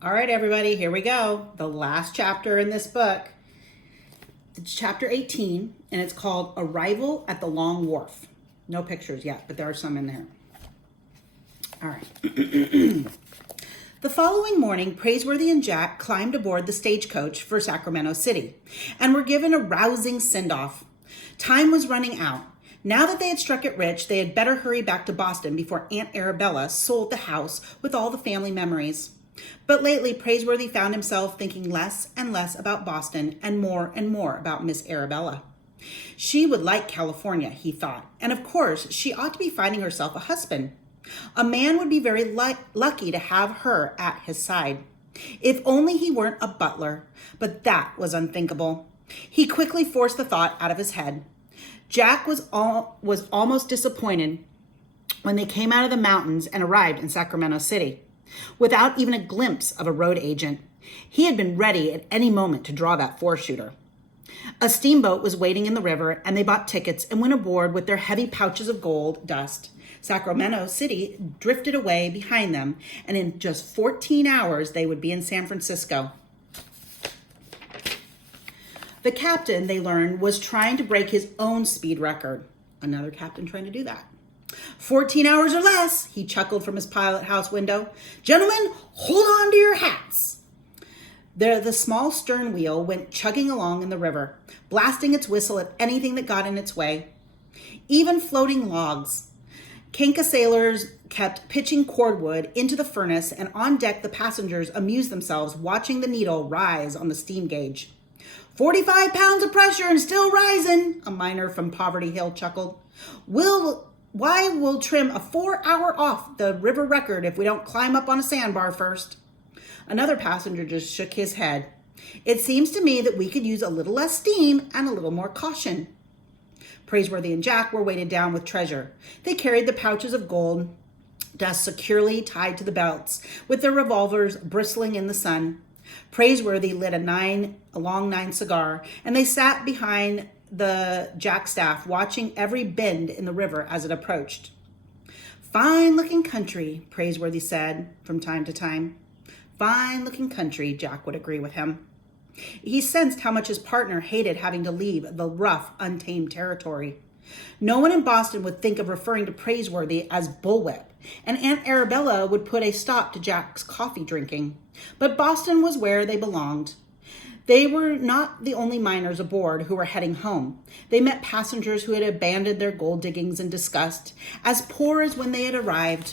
All right, everybody, here we go. The last chapter in this book. It's chapter 18, and it's called Arrival at the Long Wharf. No pictures yet, but there are some in there. All right. The following morning, Praiseworthy and Jack climbed aboard the stagecoach for Sacramento City and were given a rousing send-off. Time was running out. Now that they had struck it rich, they had better hurry back to Boston before Aunt Arabella sold the house with all the family memories. But lately, Praiseworthy found himself thinking less and less about Boston and more about Miss Arabella. She would like California, he thought, and of course, she ought to be finding herself a husband. A man would be very lucky to have her at his side. If only he weren't a butler, but that was unthinkable. He quickly forced the thought out of his head. Jack was almost disappointed when they came out of the mountains and arrived in Sacramento City. Without even a glimpse of a road agent, he had been ready at any moment to draw that four-shooter. A steamboat was waiting in the river, and they bought tickets and went aboard with their heavy pouches of gold dust. Sacramento City drifted away behind them, and in just 14 hours, they would be in San Francisco. The captain, they learned, was trying to break his own speed record. Another captain trying to do that. 14 hours or less, he chuckled from his pilot house window. Gentlemen, hold on to your hats. The small stern wheel went chugging along in the river, blasting its whistle at anything that got in its way. Even floating logs. Kanka sailors kept pitching cordwood into the furnace, and on deck the passengers amused themselves watching the needle rise on the steam gauge. 45 pounds of pressure and still rising, a miner from Poverty Hill chuckled. We'll trim a 4-hour off the river record if we don't climb up on a sandbar first. Another passenger just shook his head. It seems to me that we could use a little less steam and a little more caution. Praiseworthy and Jack were weighted down with treasure. They carried the pouches of gold dust securely tied to the belts, with their revolvers bristling in the sun. Praiseworthy lit a long nine cigar, and they sat behind the jackstaff, watching every bend in the river as it approached. Fine-looking country, Praiseworthy said from time to time. Fine-looking country, Jack would agree with him. He sensed how much his partner hated having to leave the rough, untamed territory. No one in Boston would think of referring to Praiseworthy as bullwhip, and Aunt Arabella would put a stop to Jack's coffee drinking. But Boston was where they belonged. They were not the only miners aboard who were heading home. They met passengers who had abandoned their gold diggings in disgust, as poor as when they had arrived.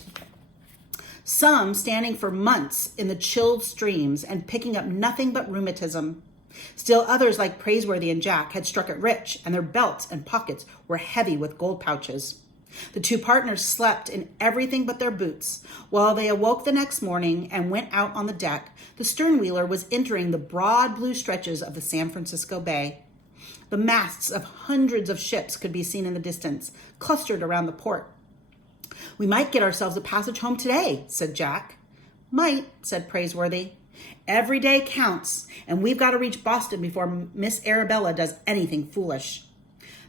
Some standing for months in the chilled streams and picking up nothing but rheumatism. Still others, like Praiseworthy and Jack, had struck it rich, and their belts and pockets were heavy with gold pouches. The two partners slept in everything but their boots. While they awoke the next morning and went out on the deck, the sternwheeler was entering the broad blue stretches of the San Francisco Bay. The masts of hundreds of ships could be seen in the distance, clustered around the port. We might get ourselves a passage home today, said Jack. Might, said Praiseworthy. Every day counts, and we've got to reach Boston before Miss Arabella does anything foolish.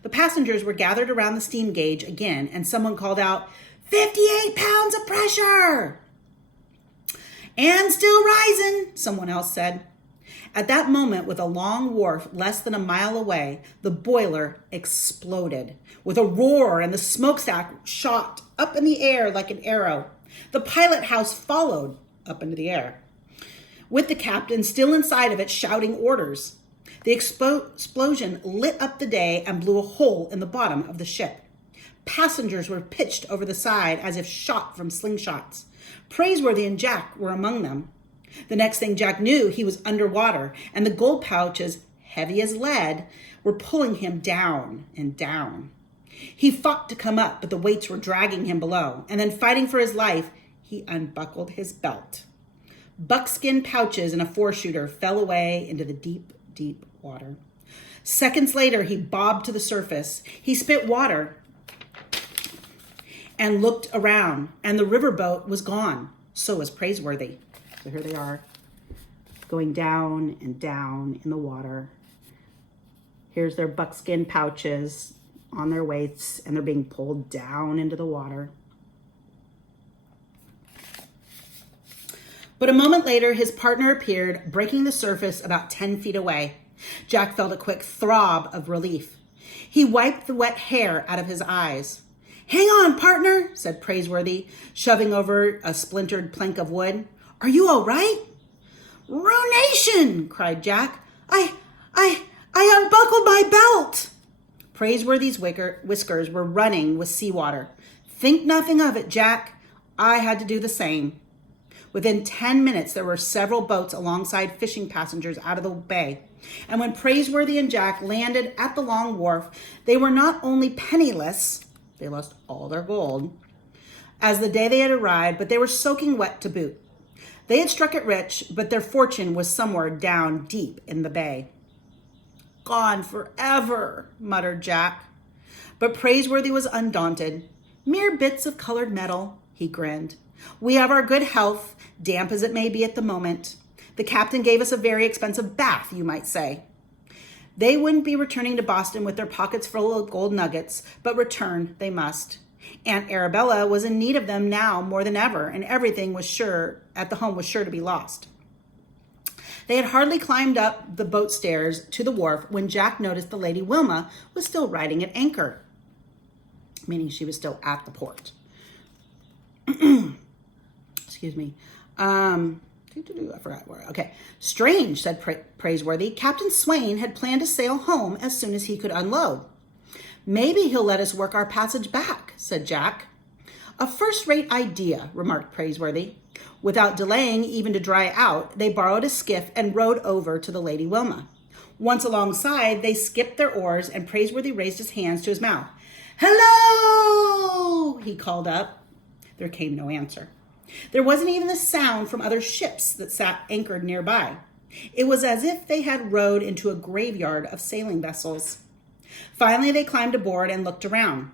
The passengers were gathered around the steam gauge again, and someone called out, 58 pounds of pressure! And still rising, someone else said. At that moment, with a long wharf less than a mile away, the boiler exploded. With a roar, and the smokestack shot up in the air like an arrow. The pilot house followed up into the air, with the captain still inside of it shouting orders. The explosion lit up the day and blew a hole in the bottom of the ship. Passengers were pitched over the side as if shot from slingshots. Praiseworthy and Jack were among them. The next thing Jack knew, he was underwater, and the gold pouches, heavy as lead, were pulling him down and down. He fought to come up, but the weights were dragging him below, and then fighting for his life, he unbuckled his belt. Buckskin pouches and a four-shooter fell away into the deep, deep water. Seconds later, he bobbed to the surface. He spit water and looked around, and the riverboat was gone. So was Praiseworthy. So here they are, going down and down in the water. Here's their buckskin pouches on their weights, and they're being pulled down into the water. But a moment later, his partner appeared, breaking the surface about 10 feet away. Jack felt a quick throb of relief. He wiped the wet hair out of his eyes. "Hang on, partner," said Praiseworthy, shoving over a splintered plank of wood. "Are you all right?" "Ruination!" cried Jack. I unbuckled my belt." Praiseworthy's whiskers were running with seawater. "Think nothing of it, Jack. I had to do the same." Within 10 minutes, there were several boats alongside fishing passengers out of the bay. And when Praiseworthy and Jack landed at the long wharf, they were not only penniless, they lost all their gold, as the day they had arrived, but they were soaking wet to boot. They had struck it rich, but their fortune was somewhere down deep in the bay. "Gone forever," muttered Jack. But Praiseworthy was undaunted. "Mere bits of colored metal," he grinned. "We have our good health, damp as it may be at the moment. The captain gave us a very expensive bath, you might say." They wouldn't be returning to Boston with their pockets full of gold nuggets, but return they must. Aunt Arabella was in need of them now more than ever, and everything was sure at the home was sure to be lost. They had hardly climbed up the boat stairs to the wharf when Jack noticed the Lady Wilma was still riding at anchor, meaning she was still at the port. Excuse me. I forgot where. Okay. "Strange," said Praiseworthy. "Captain Swain had planned to sail home as soon as he could unload." "Maybe he'll let us work our passage back," said Jack. "A first-rate idea," remarked Praiseworthy. Without delaying even to dry out, they borrowed a skiff and rowed over to the Lady Wilma. Once alongside, they skipped their oars, and Praiseworthy raised his hands to his mouth. "Hello!" he called up. There came no answer. There wasn't even a sound from other ships that sat anchored nearby. It was as if they had rowed into a graveyard of sailing vessels. Finally, they climbed aboard and looked around.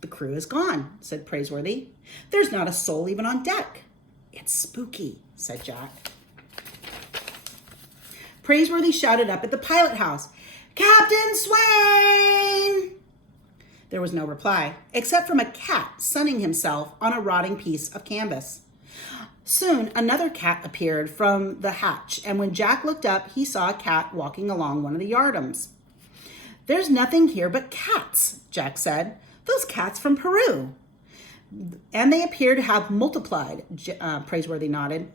"The crew is gone," said Praiseworthy. "There's not a soul even on deck." "It's spooky," said Jack. Praiseworthy shouted up at the pilot house, "Captain Swain!" There was no reply, except from a cat sunning himself on a rotting piece of canvas. Soon another cat appeared from the hatch, and when Jack looked up, he saw a cat walking along one of the yardarms. "There's nothing here but cats," Jack said. "Those cats from Peru." "And they appear to have multiplied," Praiseworthy nodded.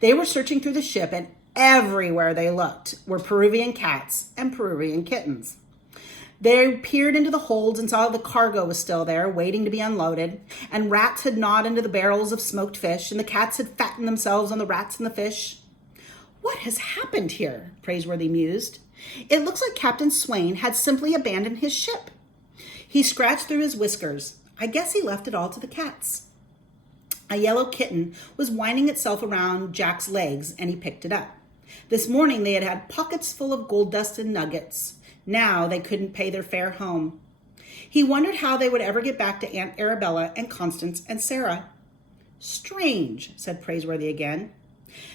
They were searching through the ship, and everywhere they looked were Peruvian cats and Peruvian kittens. They peered into the holds and saw the cargo was still there, waiting to be unloaded, and rats had gnawed into the barrels of smoked fish, and the cats had fattened themselves on the rats and the fish. "What has happened here?" Praiseworthy mused. "It looks like Captain Swain had simply abandoned his ship." He scratched through his whiskers. "I guess he left it all to the cats." A yellow kitten was winding itself around Jack's legs, and he picked it up. This morning they had had pockets full of gold dust and nuggets. Now they couldn't pay their fare home. He wondered how they would ever get back to Aunt Arabella and Constance and Sarah. "Strange," said Praiseworthy again.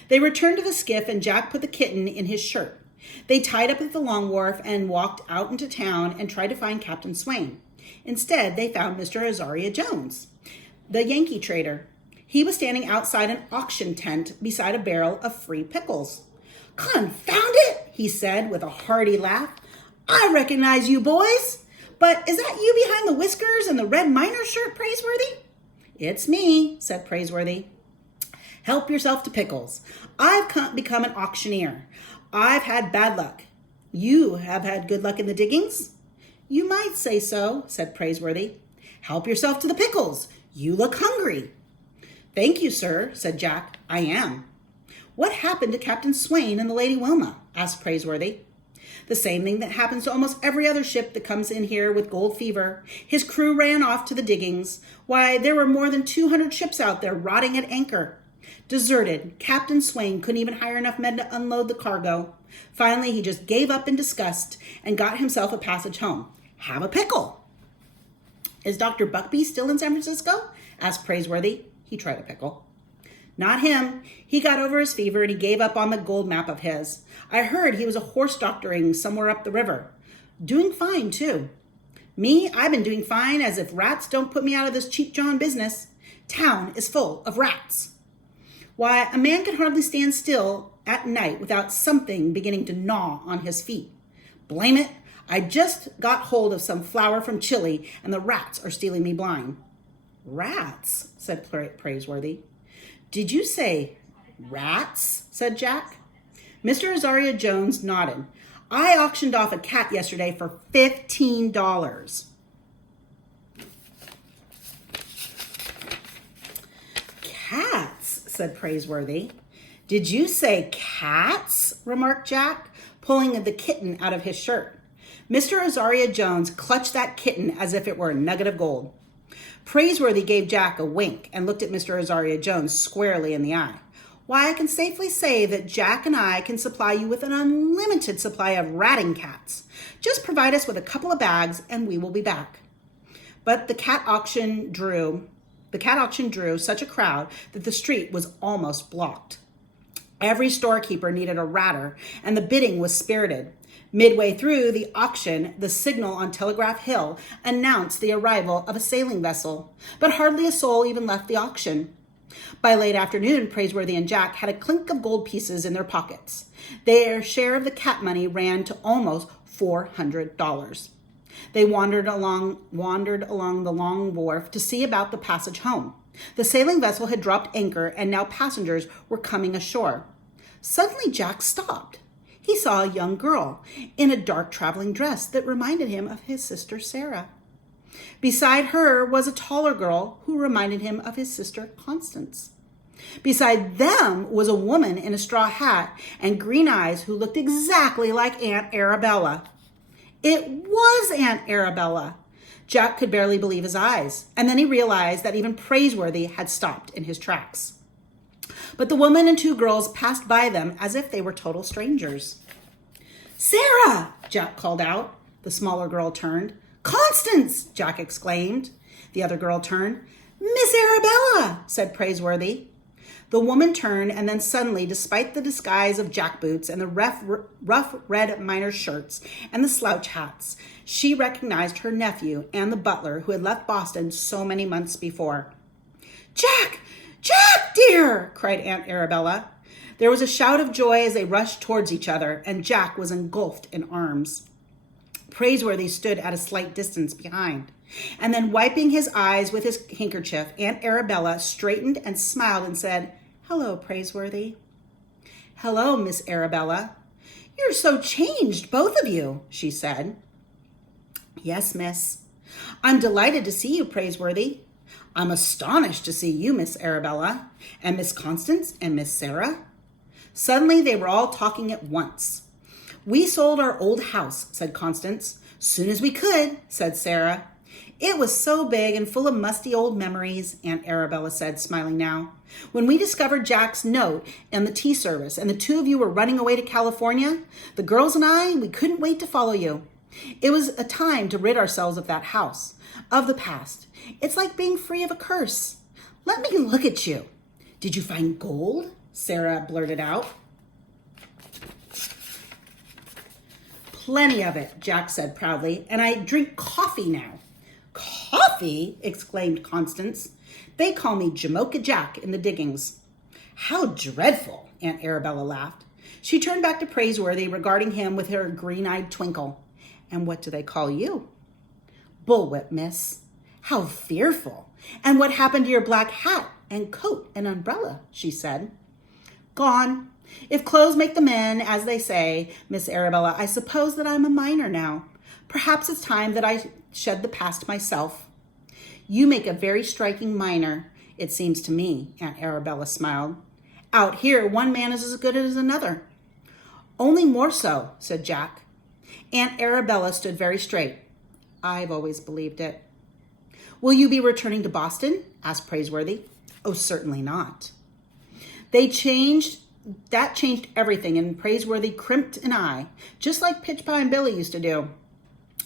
They returned to the skiff, and Jack put the kitten in his shirt. They tied up at the long wharf and walked out into town and tried to find Captain Swain. Instead, they found Mr. Azaria Jones, the Yankee trader. He was standing outside an auction tent beside a barrel of free pickles. "Confound it," he said with a hearty laugh. "I recognize you boys. But is that you behind the whiskers and the red miner shirt, Praiseworthy?" "It's me," said Praiseworthy. "Help yourself to pickles. I've become an auctioneer. I've had bad luck. You have had good luck in the diggings?" "You might say so," said Praiseworthy. "Help yourself to the pickles. You look hungry." "Thank you, sir," said Jack. "I am." "What happened to Captain Swain and the Lady Wilma?" asked Praiseworthy. "The same thing that happens to almost every other ship that comes in here with gold fever. His crew ran off to the diggings. Why, there were more than 200 ships out there rotting at anchor. Deserted. Captain Swain couldn't even hire enough men to unload the cargo. Finally, he just gave up in disgust and got himself a passage home. Have a pickle." "Is Dr. Buckbee still in San Francisco?" asked Praiseworthy. He tried a pickle. "Not him. He got over his fever and he gave up on the gold map of his. I heard he was a horse doctoring somewhere up the river. Doing fine, too. Me, I've been doing fine as if rats don't put me out of this cheap John business. Town is full of rats." Why, a man can hardly stand still at night without something beginning to gnaw on his feet. Blame it, I just got hold of some flour from Chile, and the rats are stealing me blind. Rats, said Praiseworthy. Did you say rats? Said Jack. Mr. Azaria Jones nodded. I auctioned off a cat yesterday for $15. Cats, said Praiseworthy. Did you say cats? Remarked Jack, pulling the kitten out of his shirt. Mr. Azaria Jones clutched that kitten as if it were a nugget of gold. Praiseworthy gave Jack a wink and looked at Mr. Azaria Jones squarely in the eye. Why, I can safely say that Jack and I can supply you with an unlimited supply of ratting cats. Just provide us with a couple of bags and we will be back. But the cat auction drew such a crowd that the street was almost blocked. Every storekeeper needed a ratter, and the bidding was spirited. Midway through the auction, the signal on Telegraph Hill announced the arrival of a sailing vessel, but hardly a soul even left the auction. By late afternoon, Praiseworthy and Jack had a clink of gold pieces in their pockets. Their share of the cat money ran to almost $400. They wandered along the long wharf to see about the passage home. The sailing vessel had dropped anchor, and now passengers were coming ashore. Suddenly Jack stopped. He saw a young girl in a dark traveling dress that reminded him of his sister Sarah. Beside her was a taller girl who reminded him of his sister Constance. Beside them was a woman in a straw hat and green eyes who looked exactly like Aunt Arabella. It was Aunt Arabella. Jack could barely believe his eyes, and then he realized that even Praiseworthy had stopped in his tracks. But the woman and two girls passed by them as if they were total strangers. Sarah! Jack called out. The smaller girl turned. Constance! Jack exclaimed. The other girl turned. Miss Arabella! Said Praiseworthy. The woman turned, and then suddenly, despite the disguise of jackboots and the rough red miner's shirts and the slouch hats, she recognized her nephew and the butler who had left Boston so many months before. Jack! Jack, dear! Cried Aunt Arabella. There was a shout of joy as they rushed towards each other, and Jack was engulfed in arms. Praiseworthy stood at a slight distance behind. And then, wiping his eyes with his handkerchief, Aunt Arabella straightened and smiled and said, Hello, Praiseworthy. Hello, Miss Arabella. You're so changed, both of you, she said. Yes, miss. I'm delighted to see you, Praiseworthy. I'm astonished to see you, Miss Arabella, and Miss Constance and Miss Sarah. Suddenly, they were all talking at once. We sold our old house, said Constance. Soon as we could, said Sarah. It was so big and full of musty old memories, Aunt Arabella said, smiling now. When we discovered Jack's note and the tea service, and the two of you were running away to California, the girls and I, we couldn't wait to follow you. It was a time to rid ourselves of that house, of the past. It's like being free of a curse. Let me look at you. Did you find gold? Sarah blurted out. Plenty of it, Jack said proudly, and I drink coffee now. Coffee? Exclaimed Constance. They call me Jamocha Jack in the diggings. How dreadful, Aunt Arabella laughed. She turned back to Praiseworthy, regarding him with her green-eyed twinkle. And what do they call you? Bullwhip, miss. How fearful. And what happened to your black hat and coat and umbrella? She said. Gone. If clothes make the men, as they say, Miss Arabella, I suppose that I'm a miner now. Perhaps it's time that I shed the past myself. You make a very striking miner, it seems to me, Aunt Arabella smiled. Out here, one man is as good as another. Only more so, said Jack. Aunt Arabella stood very straight. I've always believed it. Will you be returning to Boston? Asked Praiseworthy. Oh, certainly not. That changed everything, and Praiseworthy crimped an eye, just like Pitch Pie and Billy used to do.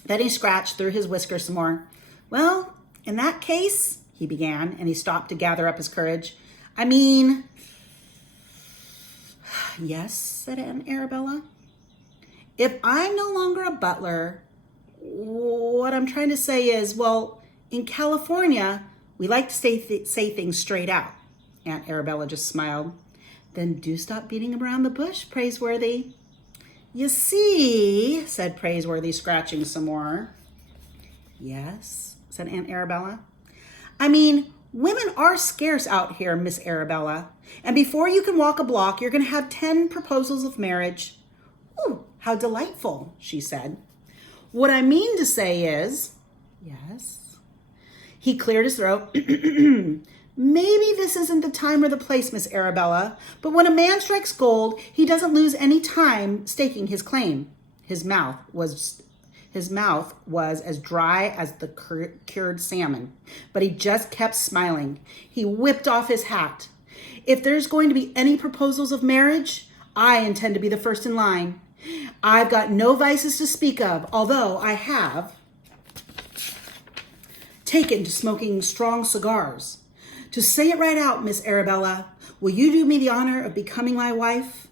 Then he scratched through his whiskers some more. Well, in that case, he began, and he stopped to gather up his courage. I mean... Yes, said Aunt Arabella. If I'm no longer a butler, what I'm trying to say is, well, in California, we like to say things straight out. Aunt Arabella just smiled. Then do stop beating around the bush, Praiseworthy. You see, said Praiseworthy, scratching some more. Yes, said Aunt Arabella. I mean, women are scarce out here, Miss Arabella. And before you can walk a block, you're going to have 10 proposals of marriage. Ooh, how delightful, she said. What I mean to say is, yes. He cleared his throat. Maybe this isn't the time or the place, Miss Arabella, but when a man strikes gold, he doesn't lose any time staking his claim. His mouth was as dry as the cured salmon, but he just kept smiling. He whipped off his hat. If there's going to be any proposals of marriage, I intend to be the first in line. I've got no vices to speak of, although I have taken to smoking strong cigars. To say it right out, Miss Arabella, will you do me the honor of becoming my wife?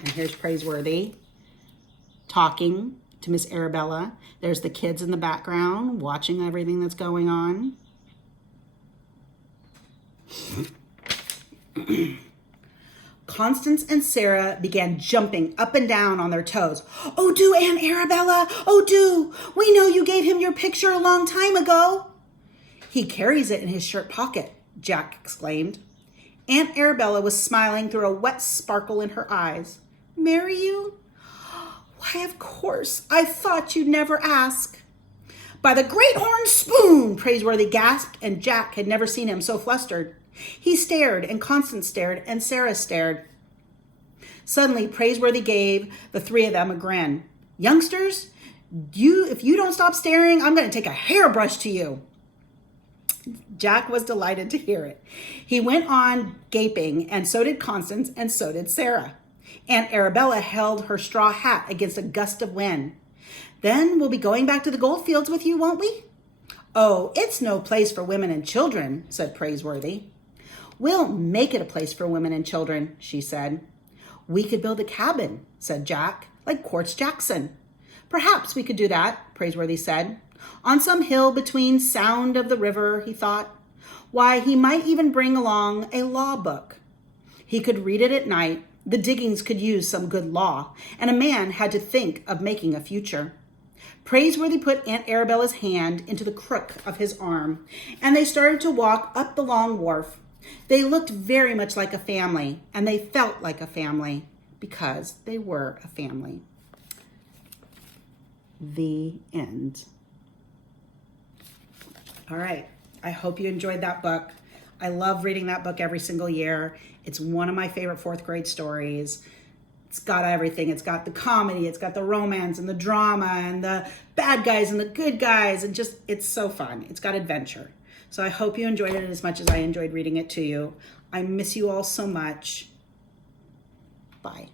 And here's Praiseworthy talking to Miss Arabella. There's the kids in the background watching everything that's going on. Constance and Sarah began jumping up and down on their toes. Oh, do, Aunt Arabella. Oh, do. We know you gave him your picture a long time ago. He carries it in his shirt pocket, Jack exclaimed. Aunt Arabella was smiling through a wet sparkle in her eyes. Marry you? Why, of course. I thought you'd never ask. By the great horn spoon, Praiseworthy gasped, and Jack had never seen him so flustered. He stared, and Constance stared, and Sarah stared. Suddenly, Praiseworthy gave the three of them a grin. Youngsters, if you don't stop staring, I'm going to take a hairbrush to you. Jack was delighted to hear it. He went on gaping, and so did Constance, and so did Sarah. Aunt Arabella held her straw hat against a gust of wind. Then we'll be going back to the goldfields with you, won't we? Oh, it's no place for women and children, said Praiseworthy. We'll make it a place for women and children, she said. We could build a cabin, said Jack, like Quartz Jackson. Perhaps we could do that, Praiseworthy said. On some hill between sound of the river, he thought. Why, he might even bring along a law book. He could read it at night. The diggings could use some good law, and a man had to think of making a future. Praiseworthy put Aunt Arabella's hand into the crook of his arm, and they started to walk up the long wharf. They looked very much like a family, and they felt like a family, because they were a family. The end. All right. I hope you enjoyed that book. I love reading that book every single year. It's one of my favorite fourth grade stories. It's got everything. It's got the comedy, it's got the romance and the drama and the bad guys and the good guys, and just, it's so fun. It's got adventure. So I hope you enjoyed it as much as I enjoyed reading it to you. I miss you all so much. Bye.